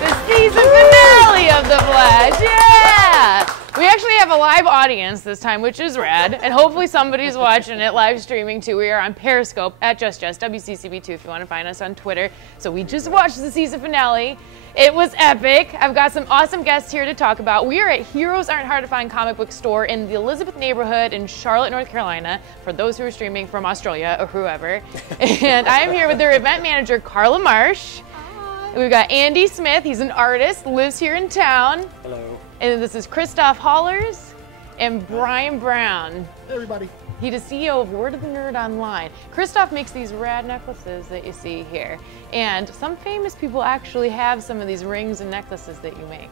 The season finale of The Flash, yeah! We actually have a live audience this time, which is rad, and hopefully somebody's watching it live streaming too. We are on Periscope at Jess, WCCB2 if you want to find us on Twitter. So we just watched the season finale. It was epic. I've got some awesome guests here to talk about. We are at Heroes Aren't Hard to Find comic book store in the Elizabeth neighborhood in Charlotte, North Carolina, for those who are streaming from Australia or whoever. And I am here with their event manager, Karla Marsh. We've got Andy Smith, he's an artist, lives here in town. Hello. And this is Christoph Hollers and Bryan Brown. Hey everybody. He's the CEO of Word of the Nerd Online. Christoph makes these rad necklaces that you see here. And some famous people actually have some of these rings and necklaces that you make.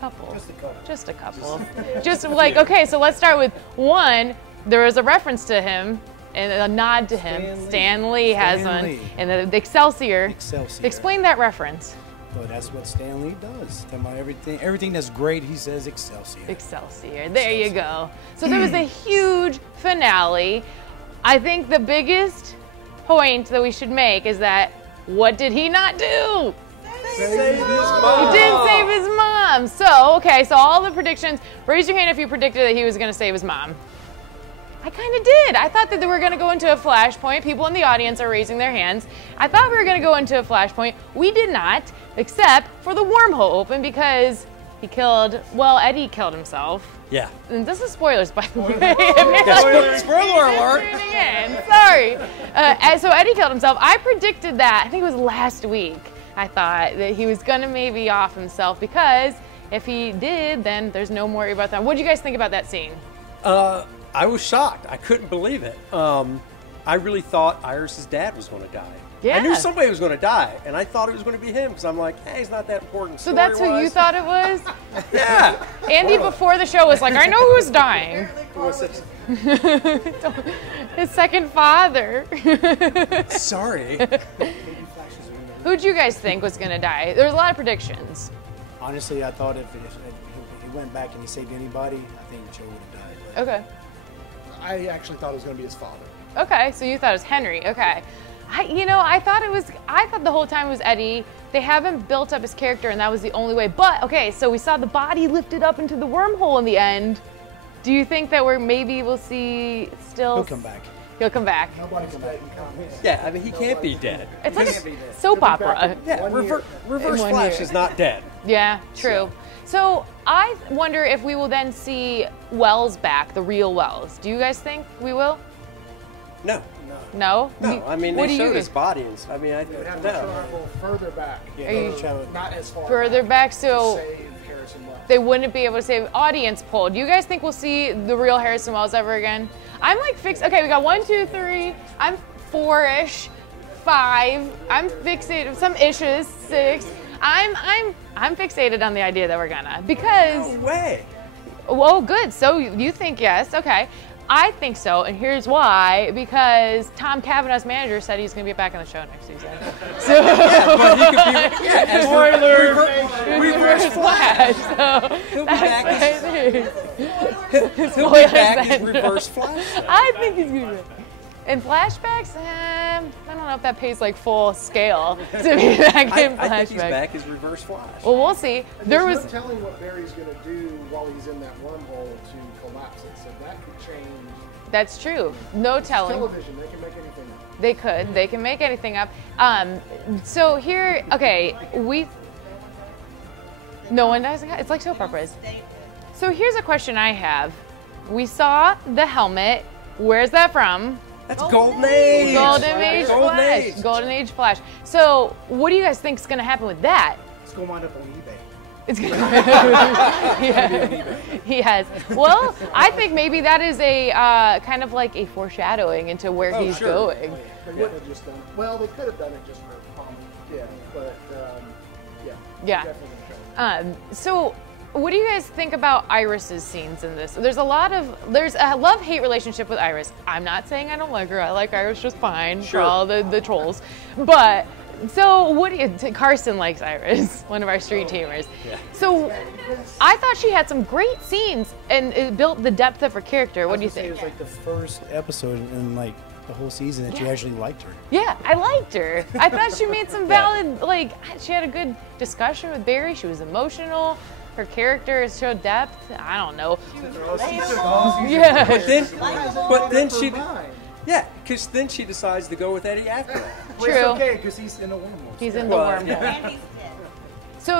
Couple. Just a couple. Just a couple. Just like, okay, so let's start with one. There was a reference to him and a nod to him. Stan Lee has one. And the Excelsior. Excelsior. Explain that reference. Well, that's what Stan Lee does. Talking about everything that's great, he says Excelsior. Excelsior. There you go. So there was a huge finale. I think the biggest point that we should make is that what did he not do? Save his mom. He didn't save his mom. So, okay, so all the predictions, raise your hand if you predicted that he was going to save his mom. I kind of did. I thought that they were going to go into a flashpoint. People in the audience are raising their hands. I thought we were going to go into a flashpoint. We did not, except for the wormhole open because he killed, well, Eddie killed himself. Yeah. And this is spoilers, by the way. Spoiler alert. Sorry. So Eddie killed himself. I predicted that, I think it was last week. I thought that he was going to maybe off himself because if he did, then there's no more about that. What did you guys think about that scene? I was shocked. I couldn't believe it. I really thought Iris's dad was going to die. Yeah. I knew somebody was going to die, and I thought it was going to be him because I'm like, hey, he's not that important. So that's who you thought it was? Yeah. Andy before the show was like, I know who's dying. His second father. Sorry. Who'd you guys think was going to die? There was a lot of predictions. Honestly, I thought if he went back and he saved anybody, I think Joe would have died. But Okay. I actually thought it was going to be his father. Okay, so you thought it was Henry. Okay. I thought the whole time it was Eddie. They haven't built up his character, and that was the only way. But, okay, so we saw the body lifted up into the wormhole in the end. Do you think that maybe we'll see still? He'll come back. He'll come back. Nobody's dead in comics. Yeah, I mean, he can't be dead. It's like a soap opera. Yeah, Reverse Flash is not dead. Yeah, true. So I wonder if we will then see Wells back, the real Wells. Do you guys think we will? No. No? No, I mean, What they do you showed his think? body. And I mean, They would have to travel further back. Not as far Further back, so to save Harrison Wells. they wouldn't be able to save audience poll. Do you guys think we'll see the real Harrison Wells ever again? I'm like fixed. Okay, we got 1, 2, 3. I'm 4-ish, 5. I'm fixated. Some issues 6. I'm fixated on the idea that we're gonna because. no way. Well, good. So you think yes? Okay. I think so, and here's why. Because Tom Cavanaugh's manager said he's going to be back on the show next season. So Yeah, but he could be. Yeah, as Reverse Flash. So He'll be back as He'll be back as Reverse Flash. I think he's going to be. In flashbacks, I don't know if that pays like full scale to be back in flashbacks. I think he's back as Reverse Flash. Well, we'll see. There was no telling what Barry's going to do while he's in that wormhole to collapse it, so that could change. That's true. No telling. Television, they can make anything up. They could. They can make anything up. So here, okay, no one does. It's like soap operas. So here's a question I have. We saw the helmet. Where's that from? That's Golden Age. Golden Age Golden Flash. Age. Golden Age Flash. So what do you guys think is going to happen with that? It's going to wind up on eBay. It's gonna Yes. Well, I think maybe that is a kind of like a foreshadowing into where he's going. They would have just done. Well, they could have done it just for fun. Yeah, but yeah. Yeah. Definitely gonna show. So what do you guys think about Iris's scenes in this? There's a love-hate relationship with Iris. I'm not saying I don't like her. I like Iris just fine for all the trolls. But So what do you? Carson likes Iris, one of our street teamers. Yeah. So I thought she had some great scenes and it built the depth of her character. What do you think? It was like the first episode in like the whole season that you actually liked her. Yeah, I liked her. I thought she made some valid, like, she had a good discussion with Barry. She was emotional. Her character showed depth. I don't know. Yeah. But then she, yeah, because then she decides to go with Eddie after that. Well, it's okay, because he's in a wormhole. He's in the Well, wormhole. So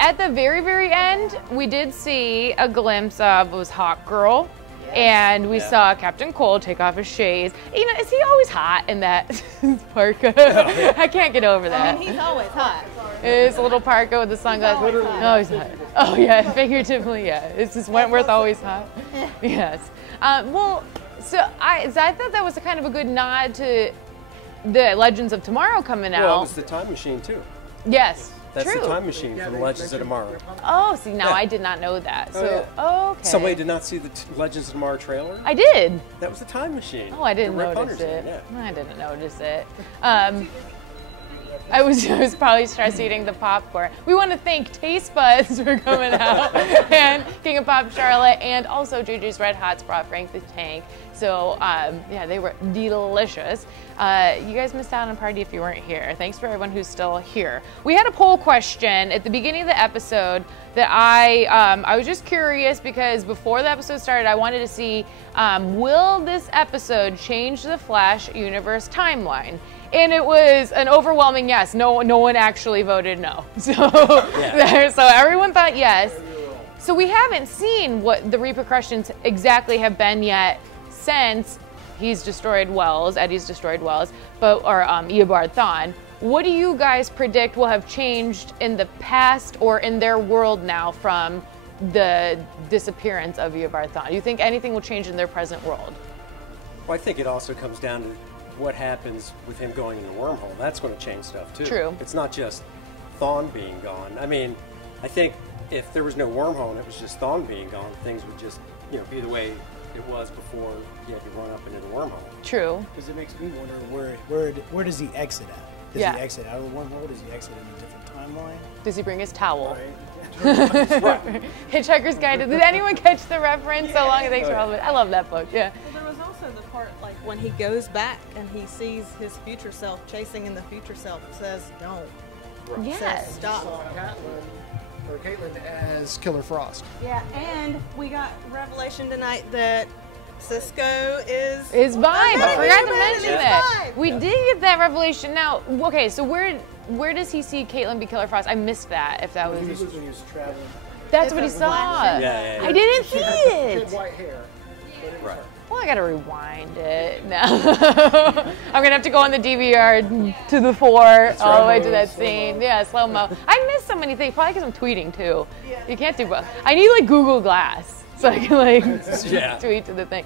at the very, very end, we did see a glimpse of, it was Hawk Girl. And we saw Captain Cole take off his shades. You know, is he always hot in that parka? I can't get over that. I mean, he's always hot. His little parka with the sunglasses. Oh, he's hot. Oh, yeah, figuratively, yeah. It's just Wentworth always hot. Yes. Well, so I thought that was a kind of a good nod to the Legends of Tomorrow coming out. Well, it was the time machine, too. Yes. That's True. the time machine from Legends of Tomorrow. Oh, see, now Yeah. I did not know that. So, yeah. okay. Somebody did not see the Legends of Tomorrow trailer? I did. That was the time machine. Oh, I didn't The Rip notice Hunter's it. in, yeah. I didn't notice it. I was probably stress eating the popcorn. We want to thank Tastebuds for coming out, and King of Pop Charlotte, and also JJ's Red Hots brought Frank the Tank. So yeah, they were delicious. You guys missed out on a party if you weren't here. Thanks for everyone who's still here. We had a poll question at the beginning of the episode that I was just curious because before the episode started, I wanted to see will this episode change the Flash universe timeline? And it was an overwhelming yes. No one actually voted no. So, so everyone thought yes. So we haven't seen what the repercussions exactly have been yet since he's destroyed Wells, Eddie's destroyed Wells, or Eobard Thawne. What do you guys predict will have changed in the past or in their world now from the disappearance of Eobard Thawne? Do you think anything will change in their present world? Well, I think it also comes down to what happens with him going in the wormhole. That's going to change stuff, too. True. It's not just Thawne being gone. I mean, I think if there was no wormhole and it was just Thawne being gone, things would just, be the way it was before he had to run up into the wormhole. True. Because it makes me wonder where does he exit at? Does he exit out of the wormhole? Does he exit in a different timeline? Does he bring his towel? Right. Hitchhiker's Guide. Did anyone catch the reference? So long. Thanks for all of it. I love that book. Yeah. Well, there was also the part like when he goes back and he sees his future self chasing, and the future self says, "Don't." Yes. Says, "Stop." Caitlin as Killer Frost. Yeah, and we got revelation tonight that Cisco is His vibe. I forgot to His mention vibe. that. We did get that revelation. Now, okay, so where does he see Caitlin be Killer Frost? I missed that. If that was, When he was traveling. that's what he saw. Yeah. I didn't see She had it. white hair. But it was Right. her. Well, I gotta rewind it now. I'm gonna have to go on the DVR to the 4 all the way to that scene. Yeah, slow mo. I missed so many things. Probably because I'm tweeting too. You can't do both. I need like Google Glass so I can tweet to the thing.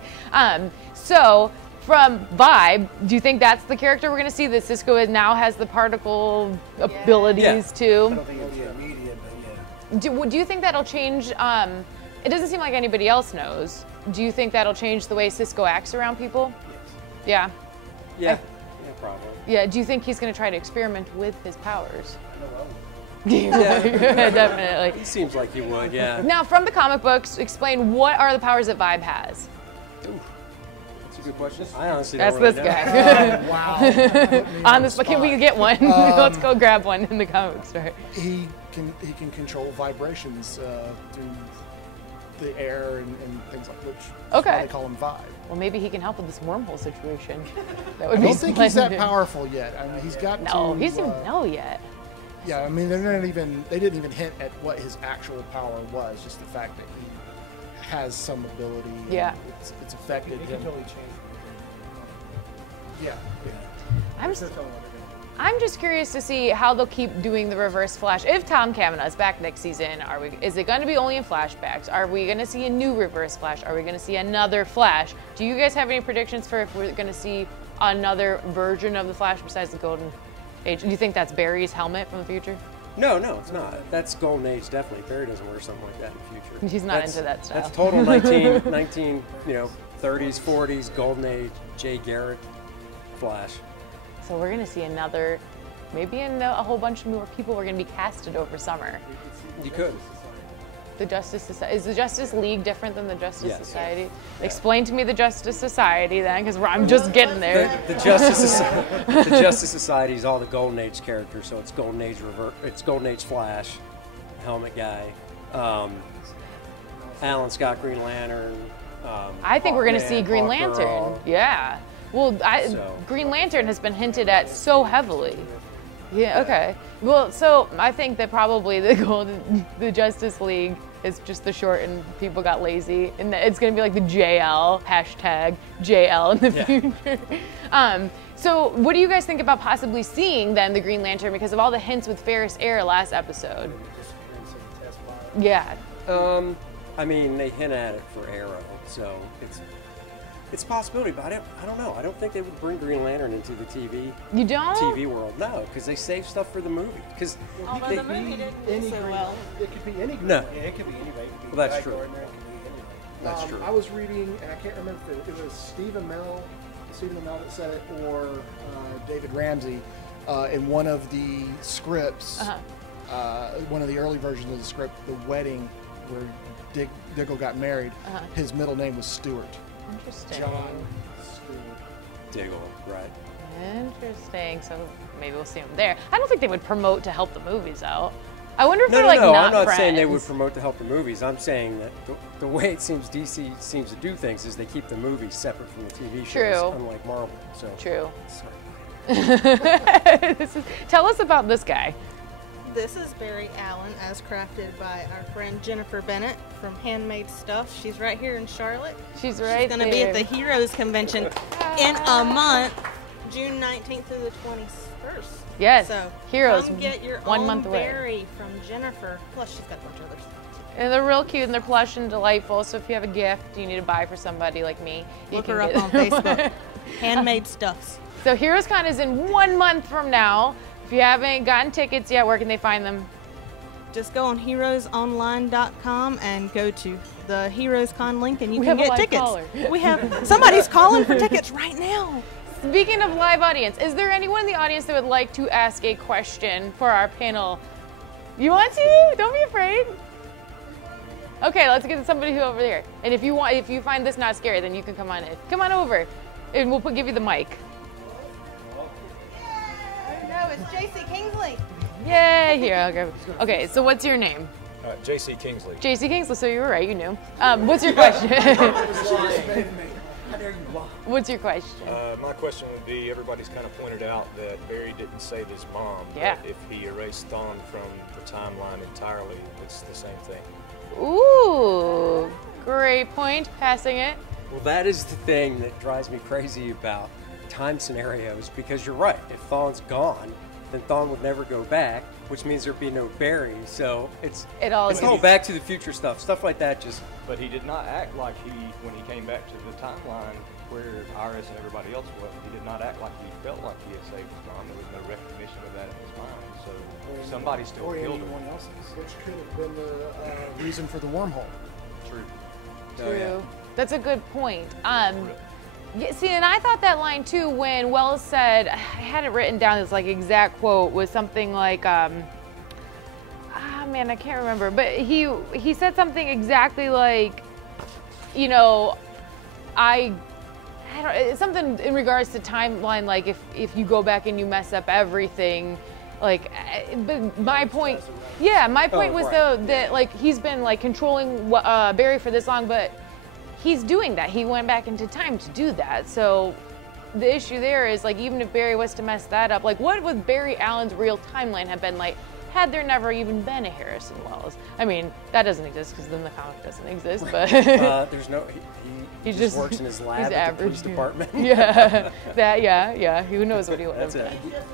So from vibe, do you think that's the character we're gonna see? That Cisco now has the particle abilities I too? don't think it'll be immediate, but yeah. Do you think that'll change? It doesn't seem like anybody else knows. Do you think that'll change the way Cisco acts around people? Yes. Yeah. Yeah, probably. Yeah. Do you think he's going to try to experiment with his powers? I know Yeah, definitely. He seems like he would, yeah. Now, from the comic books, explain what are the powers that Vibe has? Ooh, that's a good question. I honestly That's don't really this know. guy. Wow. On this, can we get one? Let's go grab one in the comic store. He can control vibrations through the air and things like which. Okay. That's why they call him Vibe. Well, maybe he can help with this wormhole situation. That would I be don't think he's that splendid. powerful yet. I mean, he's got No, to. he doesn't even know yet. Yeah, I mean, they didn't even hint at what his actual power was. Just the fact that he has some ability. and Yeah. it's affected He him. can totally change Yeah. I'm just curious to see how they'll keep doing the Reverse Flash. If Tom Cavanaugh's back next season, is it going to be only in flashbacks? Are we going to see a new Reverse Flash? Are we going to see another Flash? Do you guys have any predictions for if we're going to see another version of the Flash besides the Golden Age? Do you think that's Barry's helmet from the future? No, it's not. That's Golden Age, definitely. Barry doesn't wear something like that in the future. He's not into that style. That's total 19, 30s, 40s, Golden Age, Jay Garrick, Flash. So we're going to see another maybe a whole bunch more people were going to be casted over summer. You could. The Justice Society. Is the Justice League different than the Justice Yes. Society? Explain to me the Justice Society then, because I'm just getting there. The Justice Society is all the Golden Age characters, so it's Golden Age Flash, Helmet Guy, Alan Scott Green Lantern. I think we're going to see Hawkman, Green Hawkgirl. Lantern. Yeah. Well, Green Lantern has been hinted at so heavily. Yeah, okay. Well, so I think that probably the Justice League is just the short and people got lazy. And it's going to be like the JL, hashtag JL in the future. So what do you guys think about possibly seeing then the Green Lantern because of all the hints with Ferris Air last episode? Yeah. I mean, they hint at it for Arrow, so it's a possibility, but I don't know. I don't think they would bring Green Lantern into the TV. You don't? TV world, no, because they save stuff for the movie. Because Although the movie didn't do so well. It could be any. No. Yeah, it could be anybody. It could be Well, that's Guy true. Gardner, it could be anybody. That's true. I was reading, and I can't remember if it was Stephen Amell that said it, or David Ramsey, in one of the scripts, one of the early versions of the script, The Wedding, where Diggle got married, his middle name was Stewart. Interesting. John Stewart. Diggle, right? Interesting. So maybe we'll see them there. I don't think they would promote to help the movies out. I wonder if No, they're no, like no. not I'm not friends. saying they would promote to help the movies. I'm saying that the way it seems DC seems to do things is they keep the movies separate from the TV shows, True. unlike Marvel. So True. Sorry. Tell us about this guy. This is Barry Allen, as crafted by our friend Jennifer Bennett from Handmade Stuff. She's right here in Charlotte. She's right She's going to be at the Heroes Convention in a month, June 19th through the 21st. Yes, So Heroes, come get your 1 own month away. Barry from Jennifer. Plus, she's got a bunch of others. And they're real cute and they're plush and delightful. So if you have a gift you need to buy for somebody like me, you Look can her up get on Facebook. Handmade Stuffs. So HeroesCon is in 1 month from now. If you haven't gotten tickets yet, where can they find them? Just go on heroesonline.com and go to the HeroesCon link and you We can have a get live tickets. caller. We have somebody's calling for tickets right now. Speaking of live audience, is there anyone in the audience that would like to ask a question for our panel? You want to? Don't be afraid. Okay, let's get to somebody who over there. And if you find this not scary, then you can come on in. Come on over, and we'll give you the mic. No, it's JC Kingsley. Yay! Here, I'll grab it. Okay, so what's your name? J.C. Kingsley. JC Kingsley. So you were right. You knew. What's your question? What's your question? My question would be, everybody's kind of pointed out that Barry didn't save his mom. Yeah. But if he erased Thawne from the timeline entirely, it's the same thing. Ooh, great point. Passing it. Well, that is the thing that drives me crazy about time scenarios, because you're right. If Thawne's gone, then Thawne would never go back, which means there'd be no Barry. So it's It all it's the whole Back to the Future stuff like that. Just But he did not act like when he came back to the timeline where Iris and everybody else was, he did not act like he felt like he had saved his mom. There was no recognition of that in his mind. So somebody still or killed anyone her. else's. Which could have been the reason for the wormhole. True. Oh, yeah. True. That's a good point. Yeah, see, and I thought that line too when Wells said, I had it written down, this like exact quote was something like, man, I can't remember, but he said something exactly like, you know, I don't, something in regards to timeline, like if you go back and you mess up everything, like, but my point, yeah, my point was right. though that like he's been like controlling Barry for this long, but he's doing that. He went back into time to do that. So the issue there is like, even if Barry was to mess that up, like what would Barry Allen's real timeline have been like had there never even been a Harrison Wells? I mean, that doesn't exist because then the comic doesn't exist, but there's no. He just works in his lab at the police department. Yeah, yeah. Who knows what he would have That's done? it.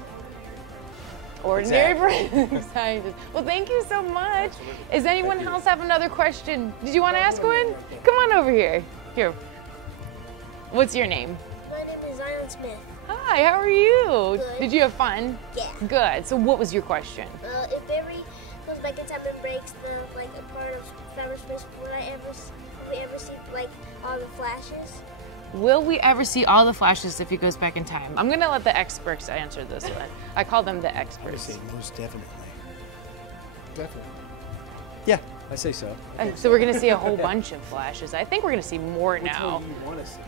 Ordinary Exactly. brain scientist. Well, thank you so much. Does anyone else have another question? Did you want to ask one? Come on over here. Here. What's your name? My name is Zion Smith. Hi, how are you? Good. Did you have fun? Yeah. Good. So what was your question? If Barry goes back in time and breaks the a part of cyberspace, would we ever see like all the flashes? Will we ever see all the Flashes if he goes back in time? I'm going to let the experts answer this one. I call them the I would experts. say most definitely. Definitely. Yeah, I say so. So we're going to see a whole bunch of Flashes. I think we're going to see more Which now. one do you want to see?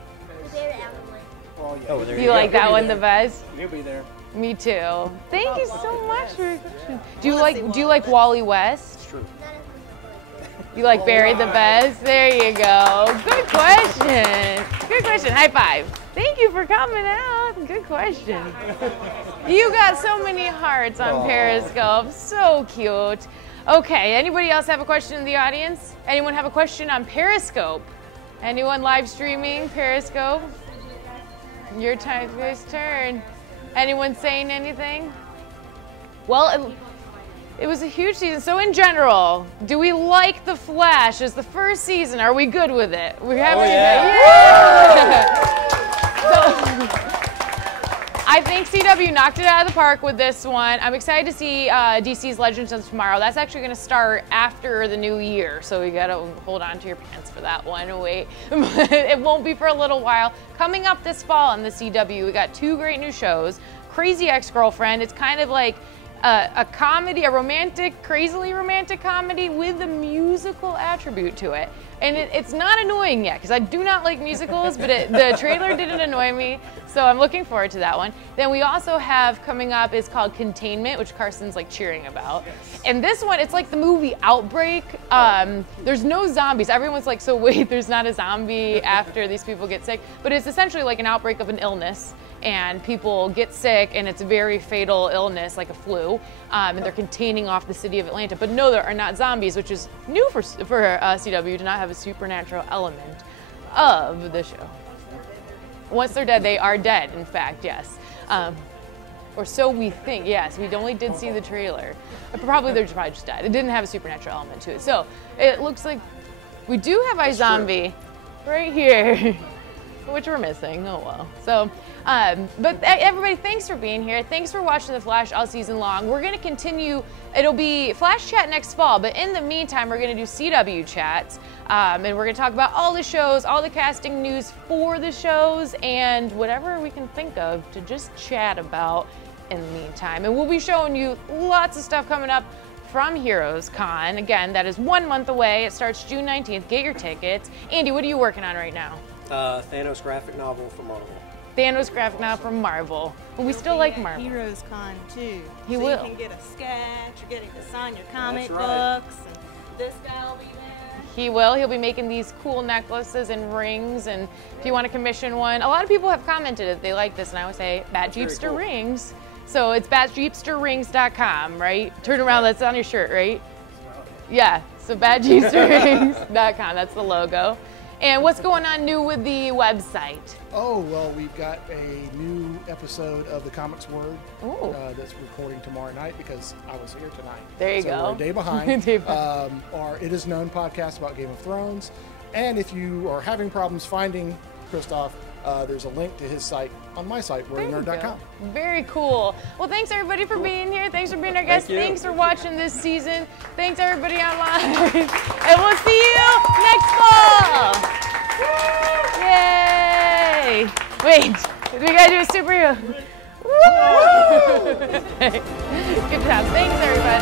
My favorite Alan Wake. Well, yeah. Oh, there You like that one the there. best? He'll be there. Me too. Thank you so much for your question. Do you I wanna like see Wally Wally West? It's true. Not as much as I You like Barry the best? There you go. Good question. Good question. High five. Thank you for coming out. Good question. You got so many hearts on Periscope. So cute. Okay, anybody else have a question in the audience? Anyone have a question on Periscope? Anyone live streaming Periscope? Your time, guys' turn. Anyone saying anything? Well, it was a huge season. So in general, do we like The Flash as the first season? Are we good with it? We have So, I think CW knocked it out of the park with this one. I'm excited to see DC's Legends of Tomorrow. That's actually going to start after the new year, so we got to hold on to your pants for that one. Wait, it won't be for a little while. Coming up this fall on the CW, we got 2 great new shows. Crazy Ex-Girlfriend. It's kind of like a comedy, a romantic, crazily romantic comedy with a musical attribute to it. And it's not annoying yet, because I do not like musicals, but the trailer didn't annoy me, so I'm looking forward to that one. Then we also have coming up is called Containment, which Carson's like cheering about. And this one, it's like the movie Outbreak. There's no zombies. Everyone's like, so wait, there's not a zombie after these people get sick. But it's essentially like an outbreak of an illness. And people get sick, and it's a very fatal illness, like a flu, and they're containing off the city of Atlanta. But no, there are not zombies, which is new for CW to not have a supernatural element of the show. Once they're dead, they are dead, in fact, yes. Or so we think, yes. We only did see the trailer. They're probably just dead. It didn't have a supernatural element to it. So it looks like we do have iZombie right here. Which we're missing, oh well. So, but everybody, thanks for being here. Thanks for watching The Flash all season long. We're gonna continue, it'll be Flash Chat next fall, but in the meantime, we're gonna do CW chats, and we're gonna talk about all the shows, all the casting news for the shows, and whatever we can think of to just chat about in the meantime. And we'll be showing you lots of stuff coming up from Heroes Con. Again, that is 1 month away. It starts June 19th. Get your tickets. Andy, what are you working on right now? Thanos graphic novel from Marvel. Thanos graphic novel from Marvel. But we still like Marvel. Heroes Con too. He so will. You can get a sketch. You're getting to sign your comic That's right. books. And this guy will be there. He will. He'll be making these cool necklaces and rings. And if you want to commission one, a lot of people have commented that they like this. And I would say Batjeepster cool. rings. So it's batjeepsterrings.com, right? Turn around. That's on your shirt, right? Yeah. So batjeepsterrings.com. That's the logo. And what's going on new with the website? Oh, well, we've got a new episode of The Comics Word that's recording tomorrow night because I was here tonight. There you so go. We're a day behind. Day behind. Our It Is Known podcast about Game of Thrones. And if you are having problems finding Christoph, there's a link to his site on my site, worrynerd.com. Very cool. Well, thanks everybody for being here. Thanks for being our guests. Thanks for watching this season. Thanks everybody online. And we'll see you next fall. Yay! Wait, we gotta do a superhero. Woo! Good job. Thanks everybody.